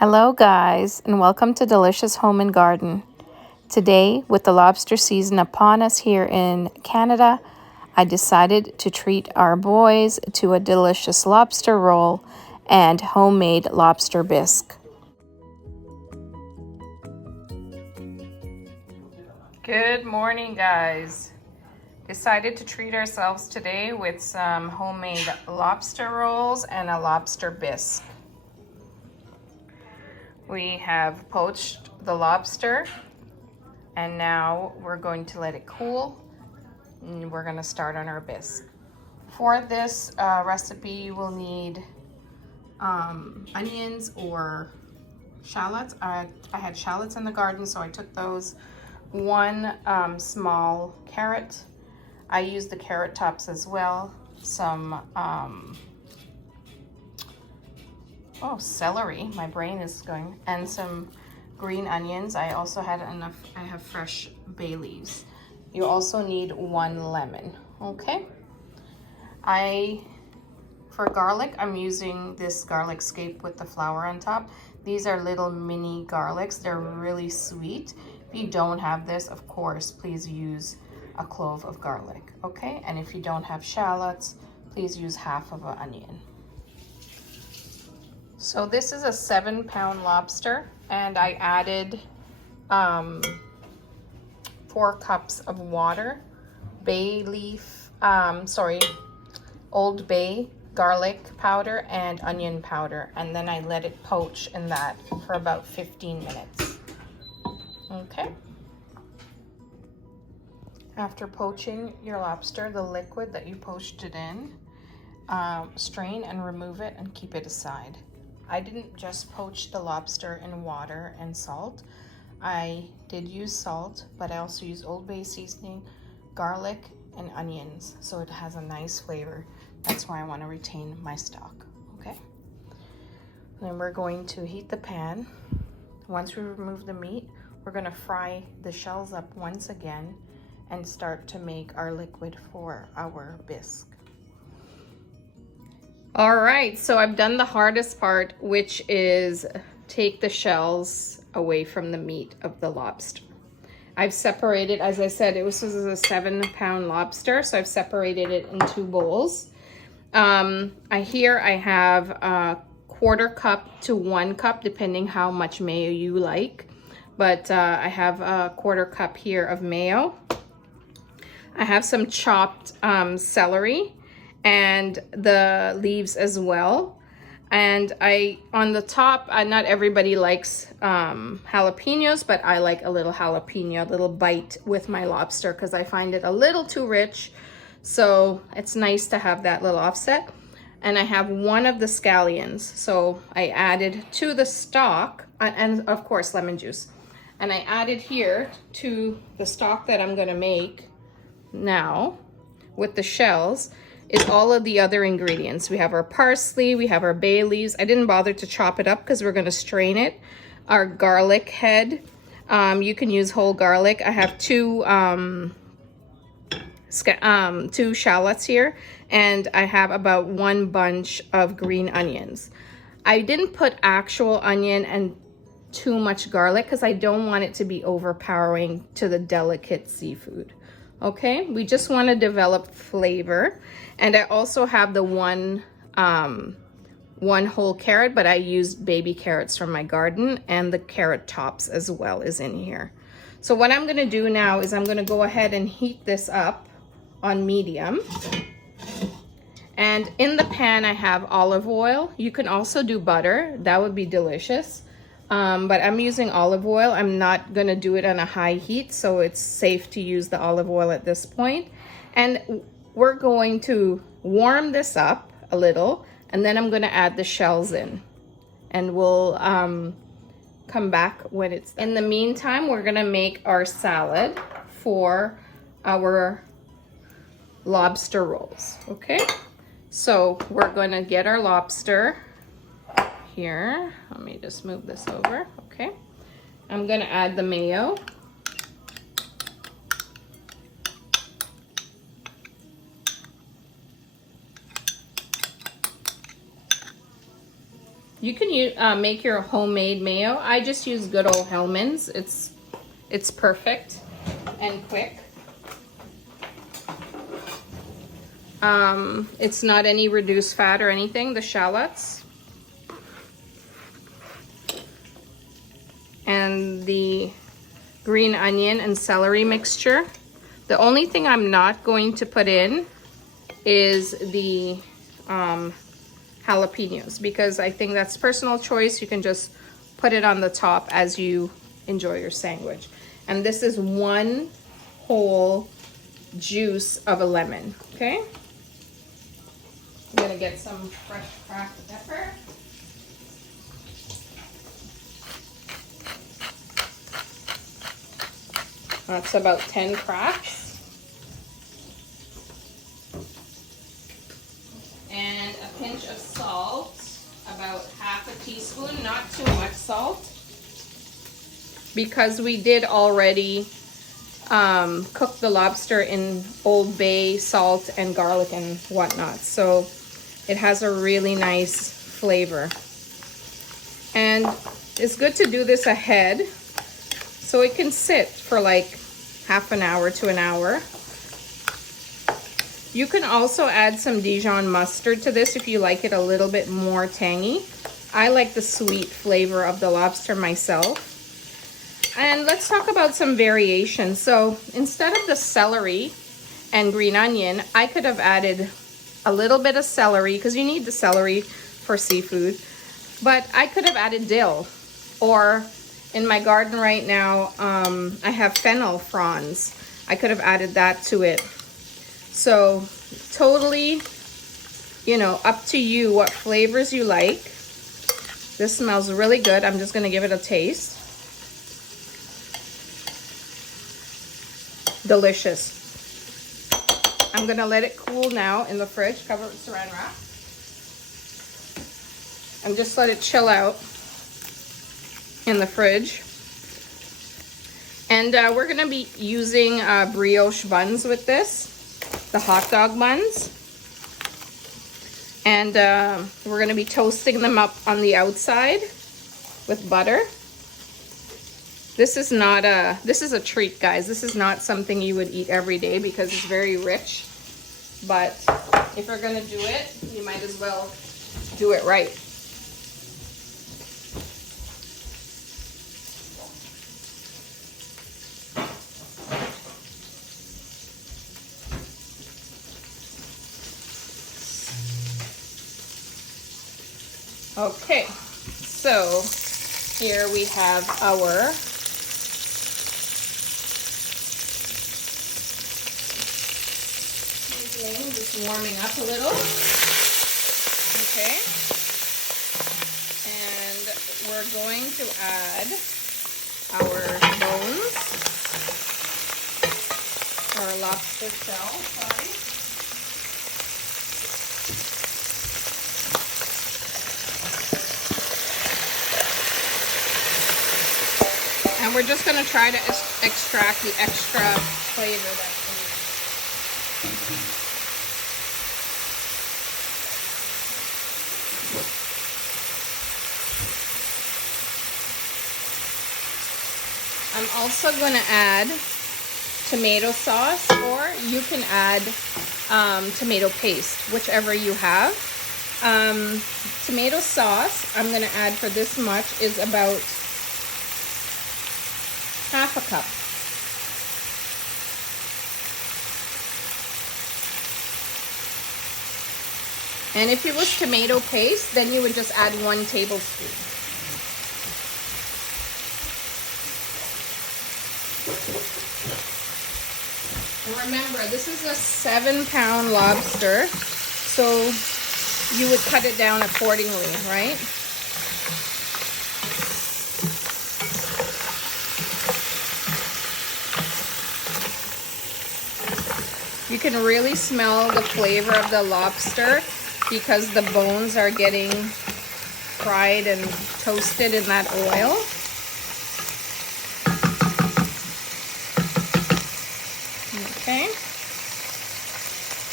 Hello guys, and welcome to Delicious Home and Garden. Today, with the lobster season upon us here in Canada, I decided to treat our boys to a delicious lobster roll and homemade lobster bisque. Good morning guys. Decided to treat ourselves today with some homemade lobster rolls and a lobster bisque. We have poached the lobster and now we're going to let it cool and we're going to start on our bisque. For this recipe you will need onions or shallots. I had shallots in the garden, so I took those. One small carrot. I used the carrot tops as well. Some celery, my brain is going, and some green onions. I also had enough, I have fresh bay leaves. You also need 1 lemon, okay? For garlic, I'm using this garlic scape with the flour on top. These are little mini garlics. They're really sweet. If you don't have this, of course, please use a clove of garlic, okay? And if you don't have shallots, please use half of an onion. So this is a 7-pound lobster, and I added 4 cups of water, Old Bay garlic powder and onion powder, and then I let it poach in that for about 15 minutes. Okay. After poaching your lobster, the liquid that you poached it in, strain and remove it and keep it aside. I didn't just poach the lobster in water and salt. I did use salt, but I also used Old Bay seasoning, garlic, and onions, so it has a nice flavor. That's why I want to retain my stock, okay? Then we're going to heat the pan. Once we remove the meat, we're going to fry the shells up once again and start to make our liquid for our bisque. All right, so I've done the hardest part, which is take the shells away from the meat of the lobster. I've separated, as I said, this is a 7-pound lobster, so I've separated it in 2 bowls. Here I have a 1/4 cup to 1 cup, depending how much mayo you like. But I have a 1/4 cup here of mayo. I have some chopped celery and the leaves as well. And on the top, not everybody likes jalapeños, but I like a little jalapeno, a little bite with my lobster because I find it a little too rich. So it's nice to have that little offset. And I have 1 of the scallions. So I added to the stock, and of course lemon juice. And I added here to the stock that I'm gonna make now with the shells is all of the other ingredients. We have our parsley, we have our bay leaves. I didn't bother to chop it up because we're gonna strain it. Our garlic head, you can use whole garlic. I have 2 shallots here, and I have about 1 bunch of green onions. I didn't put actual onion and too much garlic because I don't want it to be overpowering to the delicate seafood. Okay, we just want to develop flavor. And I also have the one whole carrot, but I used baby carrots from my garden, and the carrot tops as well is in here. So what I'm gonna do now is I'm gonna go ahead and heat this up on medium. And in the pan I have olive oil. You can also do butter, that would be delicious. But I'm using olive oil. I'm not gonna do it on a high heat, so it's safe to use the olive oil at this point. And we're going to warm this up a little, and then I'm gonna add the shells in. And we'll come back when it's done. In the meantime, we're gonna make our salad for our lobster rolls, okay? So we're gonna get our lobster here. Let me just move this over, okay? I'm gonna add the mayo. You can make your homemade mayo. I just use good old Hellmann's. It's perfect and quick. It's not any reduced fat or anything, the shallots. And the green onion and celery mixture. The only thing I'm not going to put in is the jalapeños, because I think that's personal choice. You can just put it on the top as you enjoy your sandwich. And this is 1 whole juice of a lemon, okay? I'm gonna get some fresh cracked pepper. That's about 10 cracks. And a pinch of salt, about half a teaspoon, not too much salt, because we did already cook the lobster in Old Bay salt and garlic and whatnot, so it has a really nice flavor. And it's good to do this ahead so it can sit for like half an hour to an hour. You can also add some Dijon mustard to this if you like it a little bit more tangy. I like the sweet flavor of the lobster myself. And let's talk about some variations. So instead of the celery and green onion, I could have added a little bit of celery, because you need the celery for seafood. But I could have added dill, or in my garden right now, I have fennel fronds. I could have added that to it. So totally, you know, up to you what flavors you like. This smells really good. I'm just gonna give it a taste. Delicious. I'm gonna let it cool now in the fridge, cover it with saran wrap, and just let it chill out in the fridge. And we're gonna be using brioche buns with this, the hot dog buns. And we're gonna be toasting them up on the outside with butter. This is not this is a treat, guys. This is not something you would eat every day because it's very rich. But if you're gonna do it, you might as well do it right. Okay, so here we have our seasoning just warming up a little. Okay, and we're going to add our bones, or lobster shell, sorry. And we're just going to try to extract the extra flavor that's in it. I'm also going to add tomato sauce, or you can add tomato paste, whichever you have. Tomato sauce, I'm going to add for this much, is about half a cup. And if it was tomato paste, then you would just add 1 tablespoon. And remember, this is a 7-pound lobster, so you would cut it down accordingly, right? You can really smell the flavor of the lobster because the bones are getting fried and toasted in that oil. Okay.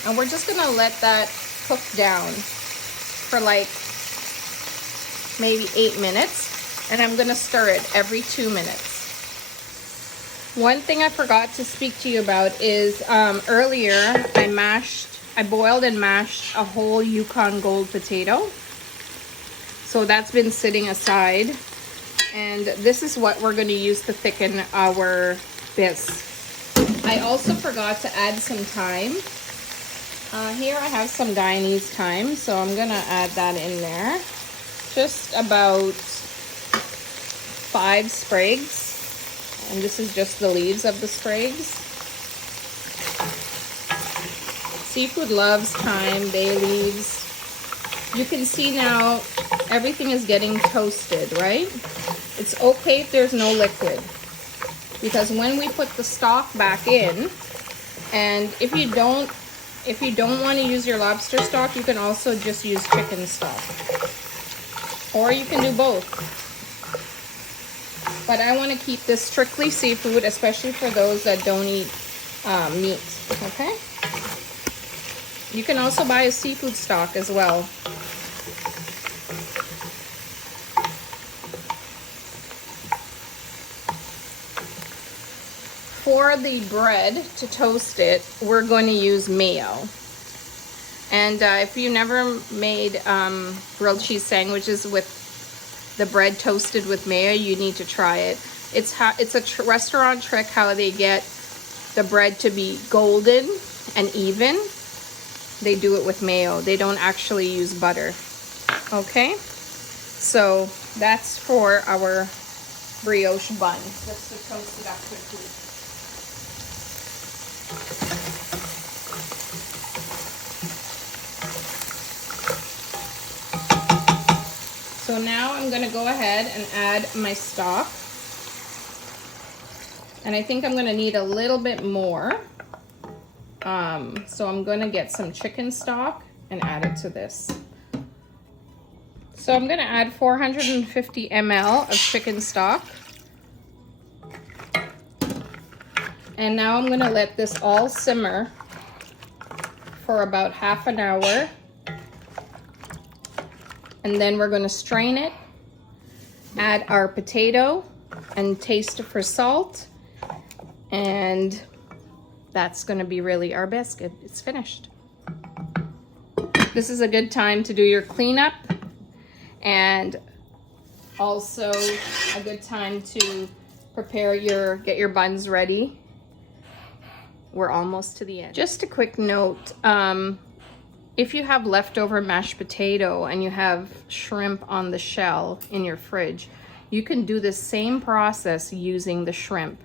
And we're just gonna let that cook down for like maybe 8 minutes. And I'm gonna stir it every 2 minutes. One thing I forgot to speak to you about is earlier I boiled and mashed a whole Yukon Gold potato. So that's been sitting aside. And this is what we're gonna use to thicken our bisque. I also forgot to add some thyme. Here I have some Guyanese thyme, so I'm gonna add that in there. Just about 5 sprigs. And this is just the leaves of the sprigs. Seafood loves thyme, bay leaves. You can see now everything is getting toasted, right? It's okay if there's no liquid, because when we put the stock back in, and if you don't want to use your lobster stock, you can also just use chicken stock, or you can do both. But I want to keep this strictly seafood, especially for those that don't eat meat, okay? You can also buy a seafood stock as well. For the bread, to toast it, we're going to use mayo. And if you never made grilled cheese sandwiches with the bread toasted with mayo, you need to try it. It's a restaurant trick how they get the bread to be golden and even. They do it with mayo. They don't actually use butter. Okay? So that's for our brioche bun. Just to toast it up quickly. So now I'm gonna go ahead and add my stock. And I think I'm gonna need a little bit more. So I'm gonna get some chicken stock and add it to this. So I'm gonna add 450 ml of chicken stock. And now I'm gonna let this all simmer for about half an hour. And then we're gonna strain it, add our potato, and taste for salt. And that's gonna be really our bisque. It's finished. This is a good time to do your cleanup, and also a good time to prepare get your buns ready. We're almost to the end. Just a quick note, if you have leftover mashed potato and you have shrimp on the shell in your fridge, you can do the same process using the shrimp.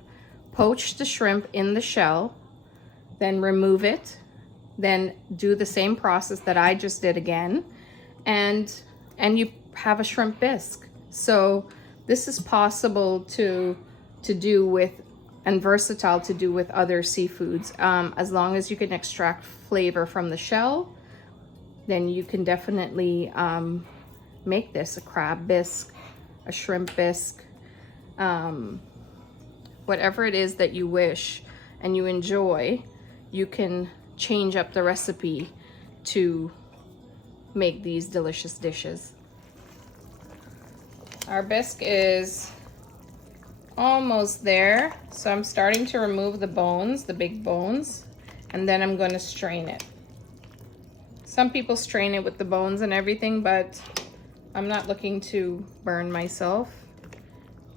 Poach the shrimp in the shell, then remove it, then do the same process that I just did again, and you have a shrimp bisque. So this is possible to do with, and versatile to do with other seafoods. As long as you can extract flavor from the shell, then you can definitely make this a crab bisque, a shrimp bisque, whatever it is that you wish and you enjoy. You can change up the recipe to make these delicious dishes. Our bisque is almost there, so I'm starting to remove the bones, the big bones, and then I'm going to strain it. Some people strain it with the bones and everything, but I'm not looking to burn myself.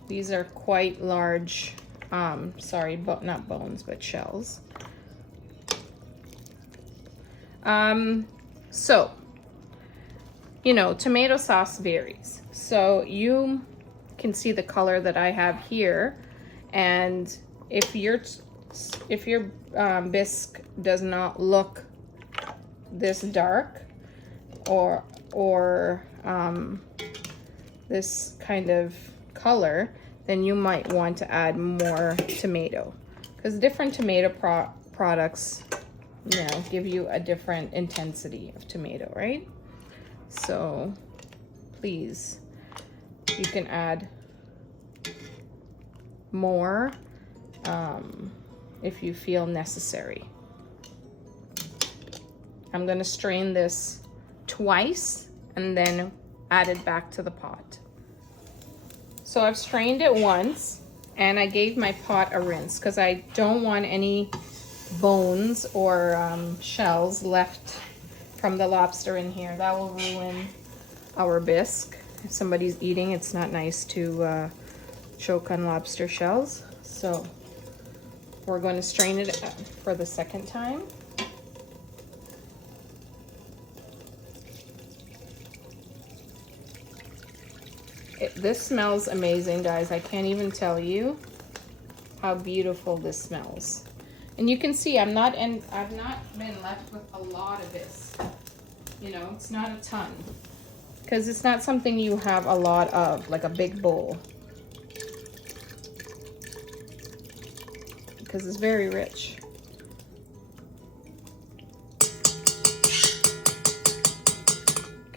These are quite large, sorry, not bones, but shells. So, you know, tomato sauce varies. So you can see the color that I have here, and if your bisque does not look this dark or this kind of color, then you might want to add more tomato, because different tomato products, you know, give you a different intensity of tomato, right? So please, you can add more if you feel necessary. I'm going to strain this twice and then added back to the pot. So I've strained it once and I gave my pot a rinse because I don't want any bones or shells left from the lobster in here. That will ruin our bisque. If somebody's eating, it's not nice to choke on lobster shells. So we're going to strain it for the second time. This smells amazing, guys. I can't even tell you how beautiful this smells. And you can see I've not been left with a lot of this. You know, it's not a ton. Because it's not something you have a lot of, like a big bowl. Because it's very rich.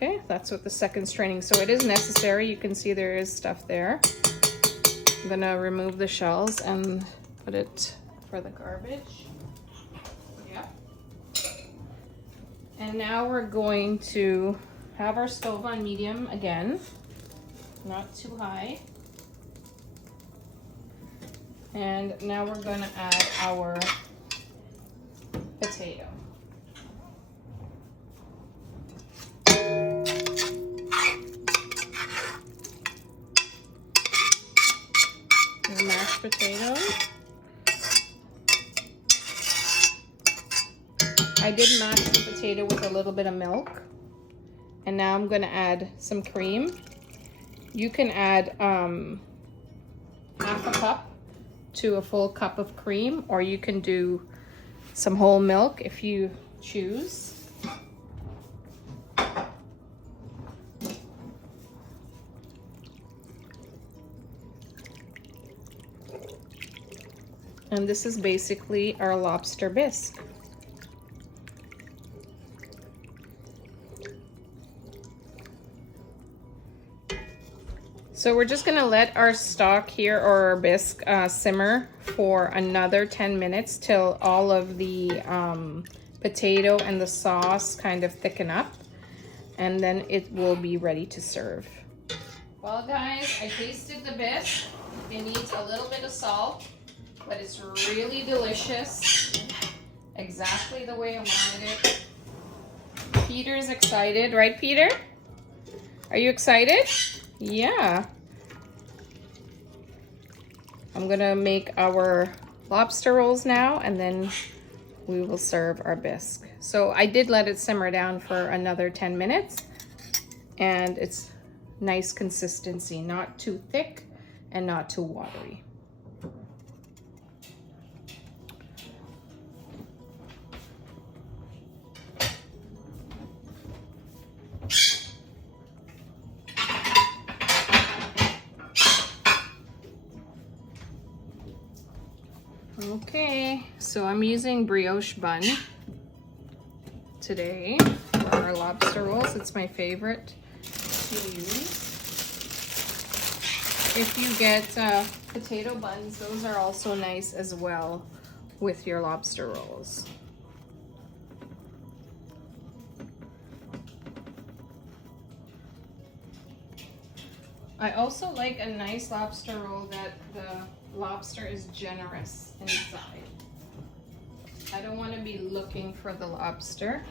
Okay, that's what the second straining. So it is necessary. You can see there is stuff there. I'm gonna remove the shells and put it for the garbage. Yeah. And now we're going to have our stove on medium again, not too high. And now we're going to add our potato. The mashed potato. I did mash the potato with a little bit of milk. And now I'm going to add some cream. You can add half a cup to a full cup of cream, or you can do some whole milk if you choose. And this is basically our lobster bisque. So we're just gonna let our stock here, or our bisque, simmer for another 10 minutes till all of the potato and the sauce kind of thicken up, and then it will be ready to serve. Well guys, I tasted the bisque. It needs a little bit of salt, but it's really delicious. Exactly the way I wanted it. Peter's excited, right Peter? Are you excited? Yeah. I'm gonna make our lobster rolls now, and then we will serve our bisque. So I did let it simmer down for another 10 minutes, and it's nice consistency, not too thick and not too watery. Okay, so I'm using brioche bun today for our lobster rolls. It's my favorite to use. If you get potato buns, those are also nice as well with your lobster rolls. I also like a nice lobster roll that the lobster is generous inside. I don't want to be looking for the lobster.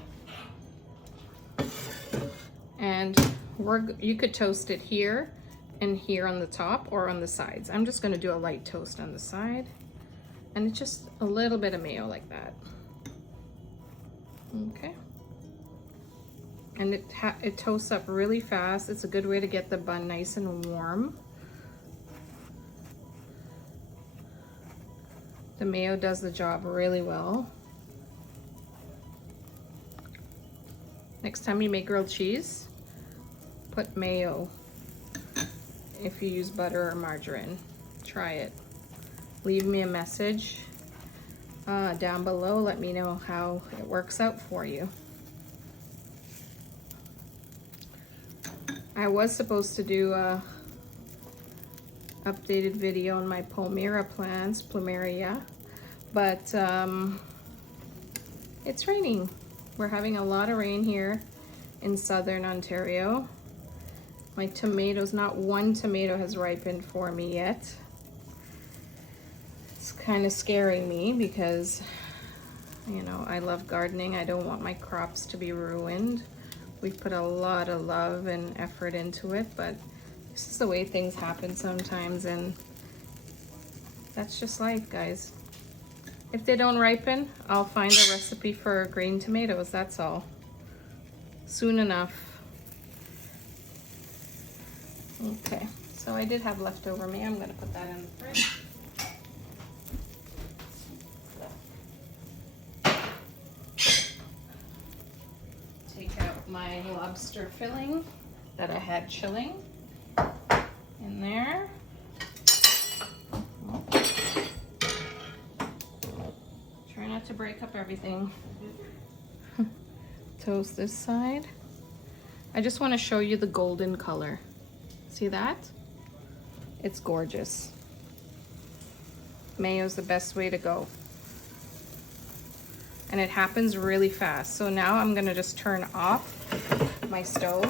And you could toast it here and here on the top or on the sides. I'm just going to do a light toast on the side, and it's just a little bit of mayo like that. Okay. And it toasts up really fast. It's a good way to get the bun nice and warm. The mayo does the job really well. Next time you make grilled cheese, put mayo. If you use butter or margarine, try it. Leave me a message down below. Let me know how it works out for you. I was supposed to do a updated video on my Palmyra plants, plumeria, but it's raining. We're having a lot of rain here in southern Ontario, My tomatoes, not one tomato has ripened for me yet. It's kind of scaring me because, you know, I love gardening. I don't want my crops to be ruined. We've put a lot of love and effort into it, but this is the way things happen sometimes, and that's just life, guys. If they don't ripen, I'll find a recipe for green tomatoes, that's all. Soon enough. Okay, so I did have leftover me. I'm gonna put that in the fridge. Take out my lobster filling that I had chilling in there. Try not to break up everything. Toast this side. I just want to show you the golden color. See that? It's gorgeous. Mayo's the best way to go. And it happens really fast. So now I'm gonna just turn off my stove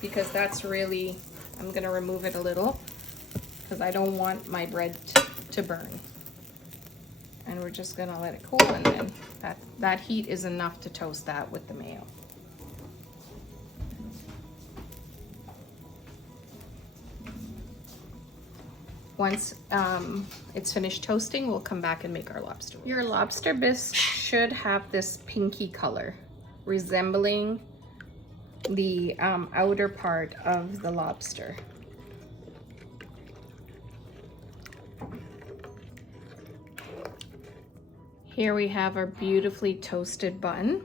because that's really, I'm gonna remove it a little because I don't want my bread to burn. And we're just gonna let it cool, and then that heat is enough to toast that with the mayo. Once it's finished toasting, we'll come back and make our lobster. Your lobster bisque should have this pinky color, resembling the outer part of the lobster. Here we have our beautifully toasted bun,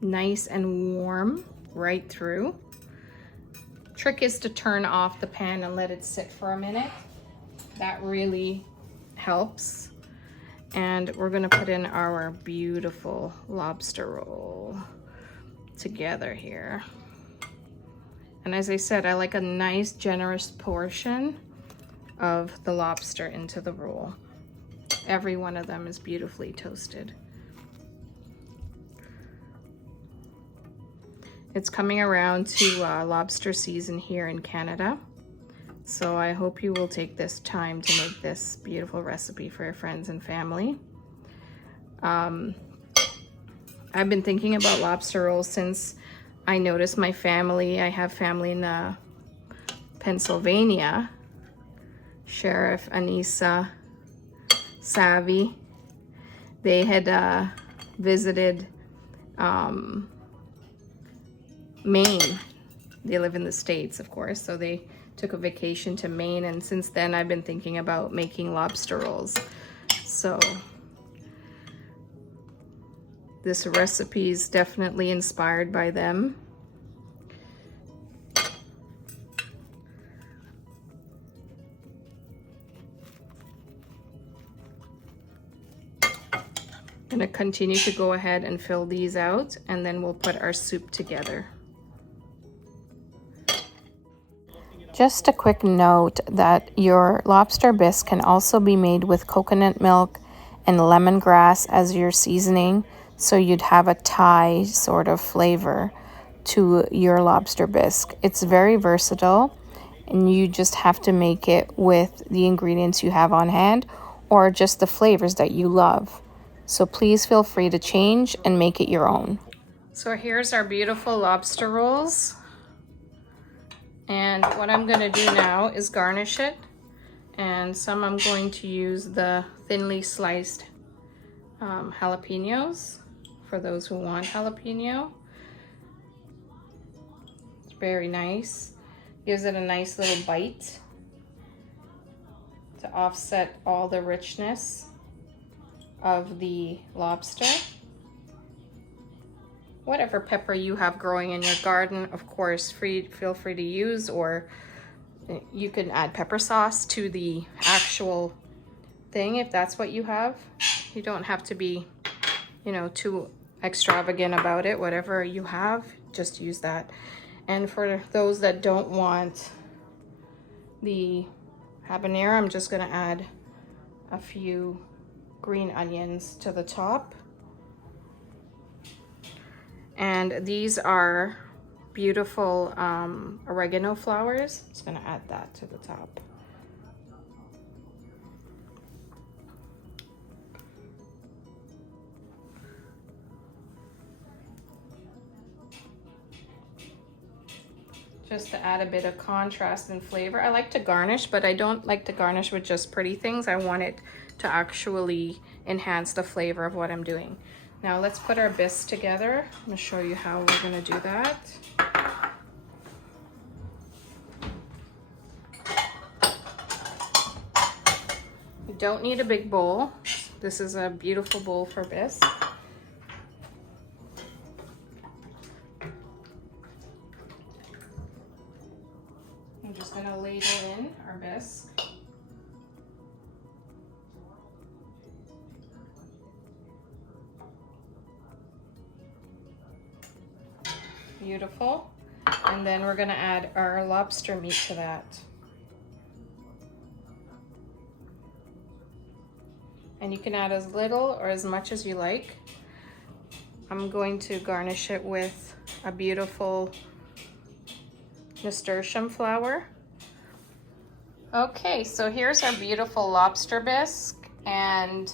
nice and warm right through. Trick is to turn off the pan and let it sit for a minute. That really helps. And we're gonna put in our beautiful lobster roll together here. And as I said, I like a nice generous portion of the lobster into the roll. Every one of them is beautifully toasted. It's coming around to lobster season here in Canada. So I hope you will take this time to make this beautiful recipe for your friends and family. I've been thinking about lobster rolls since I noticed my family, I have family in Pennsylvania, Sheriff, Anissa, Savvy. They had visited Maine. They live in the States, of course, so they took a vacation to Maine, and since then I've been thinking about making lobster rolls. So this recipe is definitely inspired by them. I'm gonna continue to go ahead and fill these out, and then we'll put our soup together. Just a quick note that your lobster bisque can also be made with coconut milk and lemongrass as your seasoning, so you'd have a Thai sort of flavor to your lobster bisque. It's very versatile, and you just have to make it with the ingredients you have on hand or just the flavors that you love. So please feel free to change and make it your own. So here's our beautiful lobster rolls. And what I'm gonna do now is garnish it. And some I'm going to use the thinly sliced jalapeños for those who want jalapeno. It's very nice. Gives it a nice little bite to offset all the richness of the lobster. Whatever pepper you have growing in your garden, of course, feel free to use, or you can add pepper sauce to the actual thing if that's what you have. You don't have to be, you know, too extravagant about it. Whatever you have, just use that. And for those that don't want the habanero, I'm just gonna add a few green onions to the top. And these are beautiful oregano flowers. Just gonna add that to the top. Just to add a bit of contrast and flavor. I like to garnish, but I don't like to garnish with just pretty things. I want it to actually enhance the flavor of what I'm doing. Now let's put our bisque together. I'm gonna show you how we're gonna do that. You don't need a big bowl. This is a beautiful bowl for bisque. I'm just gonna ladle in our bisque. Beautiful. And then we're gonna add our lobster meat to that. And you can add as little or as much as you like. I'm going to garnish it with a beautiful nasturtium flower. Okay, so here's our beautiful lobster bisque and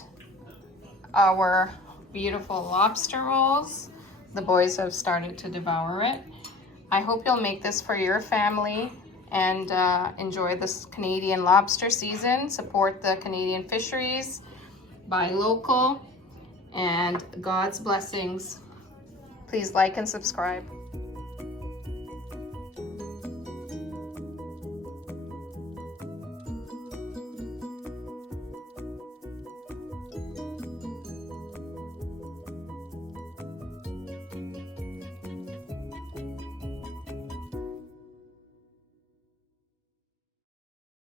our beautiful lobster rolls. The boys have started to devour it. I hope you'll make this for your family and enjoy this Canadian lobster season. Support the Canadian fisheries, buy local, and God's blessings. Please like and subscribe.